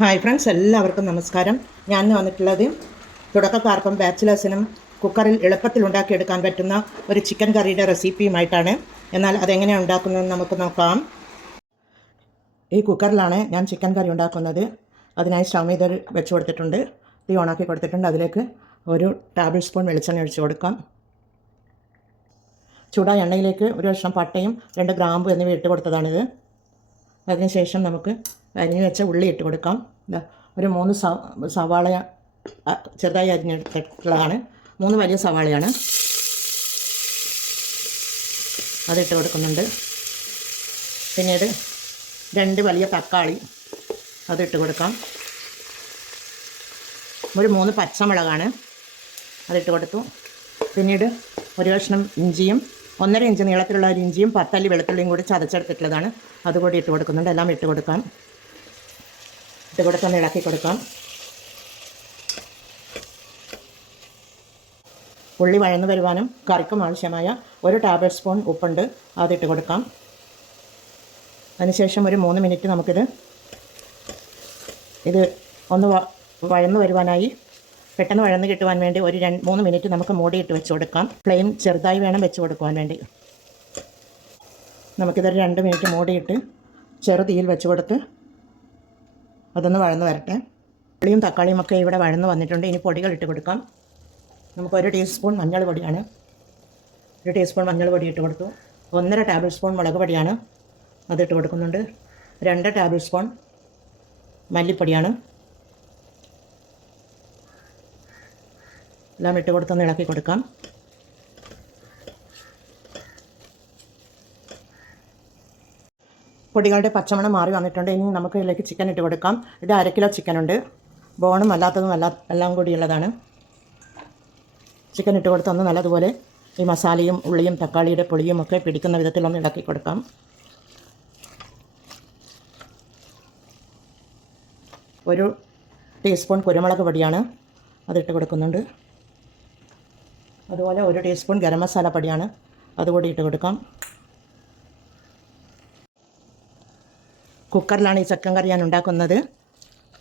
Hi friends, എല്ലാവർക്കും നമസ്കാരം. ഞാൻ വന്നിട്ടുള്ളത് തുടക്കക്കാർക്കും ബാച്ചിലേഴ്സിനും കുക്കറിൽ എളുപ്പത്തിൽ ഉണ്ടാക്കിയെടുക്കാൻ പറ്റുന്ന ഒരു ചിക്കൻ കറിയുടെ റെസിപ്പിയുമായിട്ടാണ്. എന്നാൽ അതെങ്ങനെയാണ് ഉണ്ടാക്കുന്നതെന്ന് നമുക്ക് നോക്കാം. ഈ കുക്കറിലാണ് ഞാൻ ചിക്കൻ കറി ഉണ്ടാക്കുന്നത്. അതിനായി സ്റ്റൗ മീത വെച്ച് കൊടുത്തിട്ടുണ്ട്. തീ ഓണാക്കി കൊടുത്തിട്ടുണ്ട്. അതിലേക്ക് ഒരു ടേബിൾ സ്പൂൺ വെളിച്ചെണ്ണ ഒഴിച്ച് കൊടുക്കാം. ചൂടായ എണ്ണയിലേക്ക് ഒരു കഷ്ണം പട്ടയും 2 ഗ്രാമ്പു എന്നിവ ഇട്ട് കൊടുത്തതാണിത്. അതിനുശേഷം നമുക്ക് അരിഞ്ഞ് വെച്ച ഉള്ളി ഇട്ട് കൊടുക്കാം. ഒരു 3 സവാള ചെറുതായി അരിഞ്ഞെടുത്തിട്ടുള്ളതാണ്. 3 വലിയ സവാളയാണ്. അതിട്ട് കൊടുക്കുന്നുണ്ട്. പിന്നീട് 2 വലിയ തക്കാളി അതിട്ട് കൊടുക്കാം. ഒരു 3 പച്ചമുളകാണ്, അതിട്ട് കൊടുത്തു. പിന്നീട് ഒരു കഷ്ണം ഇഞ്ചിയും 1.5 ഇഞ്ച് നീളത്തിലുള്ള ഒരു ഇഞ്ചിയും 10 അല്ലി വെളുത്തുള്ളിയും കൂടി ചതച്ചെടുത്തിട്ടുള്ളതാണ്. അതുകൂടി ഇട്ട് കൊടുക്കുന്നുണ്ട്. എല്ലാം ഇട്ട് കൊടുക്കാം. ഇട്ട് കൊടുത്തൊന്ന് ഇളക്കി കൊടുക്കാം. ഉള്ളി വഴന്നു വരുവാനും കറിക്കും ആവശ്യമായ 1 ടേബിൾ സ്പൂൺ ഉപ്പുണ്ട്, അതിട്ട് കൊടുക്കാം. അതിനുശേഷം ഒരു 3 മിനിറ്റ് നമുക്കിത് ഒന്ന് വഴന്നു വരുവാനായി, പെട്ടെന്ന് വഴന്ന് കിട്ടുവാൻ വേണ്ടി ഒരു 3 മിനിറ്റ് നമുക്ക് മൂടിയിട്ട് വെച്ച് കൊടുക്കാം. ഫ്ലെയിം ചെറുതായി വേണം വെച്ച് കൊടുക്കുവാൻ വേണ്ടി. നമുക്കിതൊരു 2 മിനിറ്റ് മൂടിയിട്ട് ചെറു തീയിൽ വെച്ച് കൊടുത്ത് അതൊന്ന് വഴന്ന് വരട്ടെ. ഉള്ളിയും തക്കാളിയും ഒക്കെ ഇവിടെ വഴന്ന് വന്നിട്ടുണ്ട്. ഇനി പൊടികൾ ഇട്ട് കൊടുക്കാം. നമുക്ക് 1 ടീസ്പൂൺ മഞ്ഞൾ പൊടിയാണ്. 1 ടീസ്പൂൺ മഞ്ഞൾ പൊടി ഇട്ട് കൊടുത്തു. 1.5 ടേബിൾ സ്പൂൺ മുളക് പൊടിയാണ്, അതിട്ട് കൊടുക്കുന്നുണ്ട്. 2 ടേബിൾ സ്പൂൺ മല്ലിപ്പൊടിയാണ്. എല്ലാം ഇട്ട് കൊടുത്തൊന്ന് ഇളക്കി കൊടുക്കാം. പൊടികളുടെ പച്ചമണം മാറി വന്നിട്ടുണ്ട്. ഇനി നമുക്ക് ഇതിലേക്ക് ചിക്കൻ ഇട്ട് കൊടുക്കാം. ഇത് 1/2 കിലോ ചിക്കനുണ്ട്. ബോണും അല്ലാത്തതും എല്ലാം കൂടിയുള്ളതാണ്. ചിക്കൻ ഇട്ട് കൊടുത്തൊന്ന് നല്ലതുപോലെ ഈ മസാലയും ഉള്ളിയും തക്കാളിയുടെ പുളിയും ഒക്കെ പിടിക്കുന്ന വിധത്തിലൊന്ന് ഇളക്കി കൊടുക്കാം. ഒരു ടീസ്പൂൺ കുരുമുളക് പൊടിയാണ്, അതിട്ട് കൊടുക്കുന്നുണ്ട്. അതുപോലെ 1 ടീസ്പൂൺ ഗരം മസാല പൊടിയാണ്, അതുകൂടി ഇട്ട് കൊടുക്കാം. കുക്കറിലാണ് ഈ ചിക്കൻ കറി ഞാൻ ഉണ്ടാക്കുന്നത്.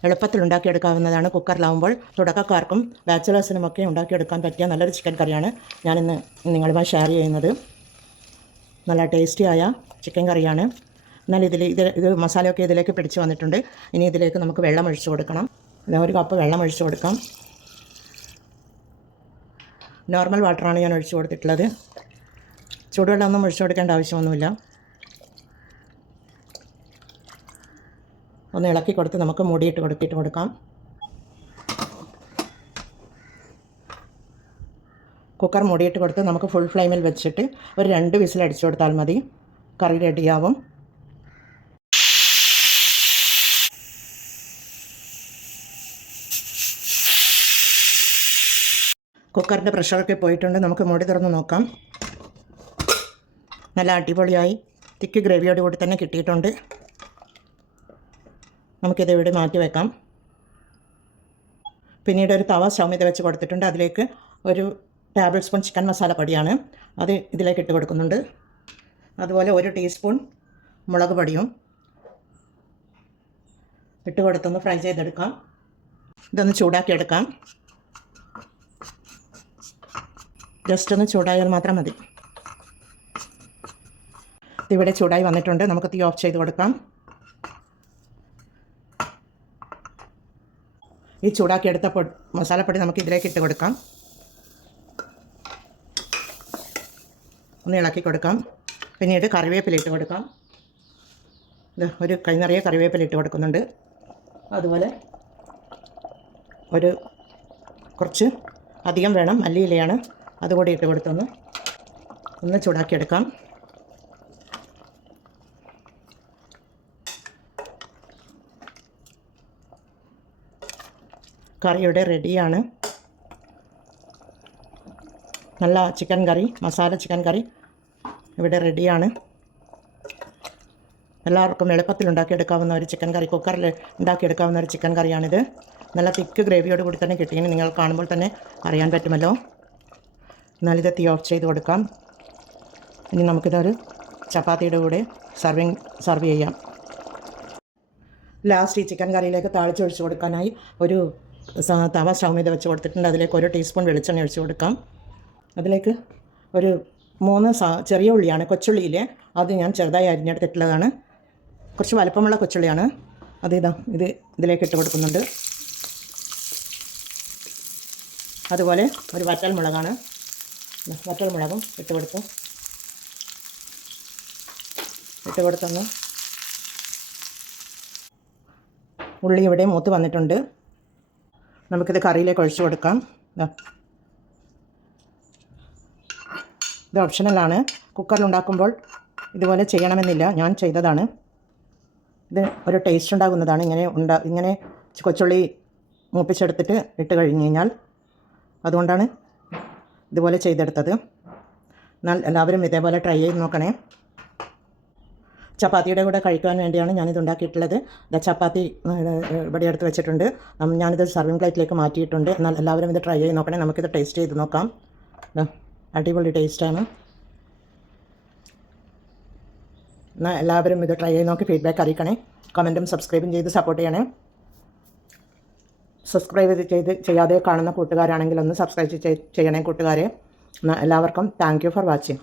എളുപ്പത്തിൽ ഉണ്ടാക്കിയെടുക്കാവുന്നതാണ്. കുക്കറിലാവുമ്പോൾ തുടക്കക്കാർക്കും ബാച്ചിലേഴ്സിനുമൊക്കെ ഉണ്ടാക്കിയെടുക്കാൻ പറ്റിയ നല്ലൊരു ചിക്കൻ കറിയാണ് ഞാനിന്ന് നിങ്ങളുമായി ഷെയർ ചെയ്യുന്നത്. നല്ല ടേസ്റ്റിയായ ചിക്കൻ കറിയാണ്. എന്നാൽ ഇത് മസാലയൊക്കെ ഇതിലേക്ക് പിടിച്ച് വന്നിട്ടുണ്ട്. ഇനി ഇതിലേക്ക് നമുക്ക് വെള്ളം ഒഴിച്ച് കൊടുക്കണം. 1 കപ്പ് വെള്ളം ഒഴിച്ച് കൊടുക്കാം. നോർമൽ വാട്ടറാണ് ഞാൻ ഒഴിച്ച് കൊടുത്തിട്ടുള്ളത്. ചൂടുവെള്ളമൊന്നും ഒഴിച്ച് കൊടുക്കേണ്ട ആവശ്യമൊന്നുമില്ല. ഒന്ന് ഇളക്കി കൊടുത്ത് നമുക്ക് മൂടിയിട്ട് കൊടുക്കാം. കുക്കർ മൂടിയിട്ട് കൊടുത്ത് നമുക്ക് ഫുൾ ഫ്ലെയിമിൽ വെച്ചിട്ട് ഒരു 2 വിസിൽ അടിച്ചു കൊടുത്താൽ മതി. കറി റെഡിയാവും. കുക്കറിൻ്റെ പ്രഷറൊക്കെ പോയിട്ടുണ്ട്. നമുക്ക് മൂടി തുറന്ന് നോക്കാം. നല്ല അടിപൊളിയായി തിക്ക് ഗ്രേവിയോട് കൂടി തന്നെ കിട്ടിയിട്ടുണ്ട്. നമുക്കിത് ഇവിടെ മാറ്റി വെക്കാം. പിന്നീട് ഒരു തവ സ്റ്റൗ മീത വെച്ച് കൊടുത്തിട്ടുണ്ട്. അതിലേക്ക് 1 ടേബിൾ സ്പൂൺ ചിക്കൻ മസാല പൊടിയാണ്, അത് ഇതിലേക്ക് ഇട്ട് കൊടുക്കുന്നുണ്ട്. അതുപോലെ 1 ടീസ്പൂൺ മുളക് പൊടിയും ഇട്ട് കൊടുത്തൊന്ന് ഫ്രൈ ചെയ്തെടുക്കാം. ഇതൊന്ന് ചൂടാക്കിയെടുക്കാം. ജസ്റ്റ് ഒന്ന് ചൂടായാൽ മാത്രം മതി. ഇവിടെ ചൂടായി വന്നിട്ടുണ്ട്. നമുക്ക് തീ ഓഫ് ചെയ്ത് കൊടുക്കാം. ഈ ചൂടാക്കിയെടുത്ത മസാലപ്പൊടി നമുക്ക് ഇതിലേക്ക് ഇട്ട് കൊടുക്കാം. ഒന്ന് ഇളക്കി കൊടുക്കാം. പിന്നീട് കറിവേപ്പില ഇട്ട് കൊടുക്കാം. ഒരു കൈ നിറയെ കറിവേപ്പില ഇട്ട് കൊടുക്കുന്നുണ്ട്. അതുപോലെ കുറച്ച് അധികം വേണം മല്ലിയിലയാണ്, അതുകൂടി ഇട്ട് ഒന്ന് ചൂടാക്കിയെടുക്കാം. കറി ഇവിടെ റെഡിയാണ്. നല്ല ചിക്കൻ കറി, മസാല ചിക്കൻ കറി ഇവിടെ റെഡിയാണ്. എല്ലാവർക്കും എളുപ്പത്തിൽ ഉണ്ടാക്കിയെടുക്കാവുന്ന ഒരു ചിക്കൻ കറി, കുക്കറിൽ ഉണ്ടാക്കിയെടുക്കാവുന്ന ഒരു ചിക്കൻ കറിയാണിത്. നല്ല തിക്ക് ഗ്രേവിയോട് കൂടി തന്നെ കിട്ടിയെന്ന് നിങ്ങൾ കാണുമ്പോൾ തന്നെ അറിയാൻ പറ്റുമല്ലോ. എന്നാലിത് തീ ഓഫ് ചെയ്ത് കൊടുക്കാം. ഇനി നമുക്കിതൊരു ചപ്പാത്തിയുടെ കൂടെ സർവ് ചെയ്യാം. ലാസ്റ്റ് ഈ ചിക്കൻ കറിയിലേക്ക് താളിച്ചൊഴിച്ച് കൊടുക്കാനായി ഒരു തവ സ്റ്റൗ మీద വെച്ച് കൊടുത്തിട്ടുണ്ട്. അതിലേക്ക് 1 ടീസ്പൂൺ വെളിച്ചെണ്ണ ഒഴിച്ച് കൊടുക്കാം. അതിലേക്ക് ഒരു 3 ചെറിയ ഉള്ളിയാണ്, കൊച്ചുള്ളിയിലെ അത് ഞാൻ ചെറുതായി അരിഞ്ഞെടുത്തിട്ടുള്ളതാണ്. കുറച്ച് വലുപ്പമുള്ള കൊച്ചുള്ളിയാണ്. ഇത് ഇതിലേക്ക് ഇട്ട് കൊടുക്കുന്നുണ്ട്. അതുപോലെ ഒരു വറ്റൽ മുളകാണ്, വറ്റൽ മുളകും ഇട്ട് കൊടുത്തൊന്ന് ഉള്ളി ഇവിടെ മൂത്ത് വന്നിട്ടുണ്ട്. നമുക്കിത് കറിയിലേക്ക് ഒഴിച്ച് കൊടുക്കാം. ഇത് ഓപ്ഷണലാണ്. കുക്കറിലുണ്ടാക്കുമ്പോൾ ഇതുപോലെ ചെയ്യണമെന്നില്ല, ഞാൻ ചെയ്തതാണ്. ഇത് ഒരു ടേസ്റ്റ് ഉണ്ടാകുന്നതാണ്. ഇങ്ങനെ കൊച്ചുള്ളി മൂപ്പിച്ചെടുത്തിട്ട് ഇട്ട് കഴിഞ്ഞ് കഴിഞ്ഞാൽ, അതുകൊണ്ടാണ് ഇതുപോലെ ചെയ്തെടുത്തത്. എന്നാൽ എല്ലാവരും ഇതേപോലെ ട്രൈ ചെയ്ത് നോക്കണേ. ചപ്പാത്തിയുടെ കൂടെ കഴിക്കാൻ വേണ്ടിയാണ് ഞാനിത് ഉണ്ടാക്കിയിട്ടുള്ളത്. ചപ്പാത്തി ഇവിടെ എടുത്ത് വെച്ചിട്ടുണ്ട്. ഞാനിത് സർവിങ് പ്ലേറ്റിലേക്ക് മാറ്റിയിട്ടുണ്ട്. എന്നാൽ എല്ലാവരും ഇത് ട്രൈ ചെയ്ത് നോക്കണേ. നമുക്കിത് ടേസ്റ്റ് ചെയ്ത് നോക്കാം. അടിപൊളി ടേസ്റ്റാണ്. എന്നാൽ എല്ലാവരും ഇത് ട്രൈ ചെയ്ത് നോക്കി ഫീഡ്ബാക്ക് അറിയിക്കണേ. കമൻറ്റും സബ്സ്ക്രൈബും ചെയ്ത് സപ്പോർട്ട് ചെയ്യണേ. സബ്സ്ക്രൈബ് ചെയ്യാതെ കാണുന്ന കൂട്ടുകാരാണെങ്കിൽ ഒന്ന് സബ്സ്ക്രൈബ് ചെയ്യണേ കൂട്ടുകാരെ. എല്ലാവർക്കും താങ്ക് യു ഫോർ വാച്ചിങ്.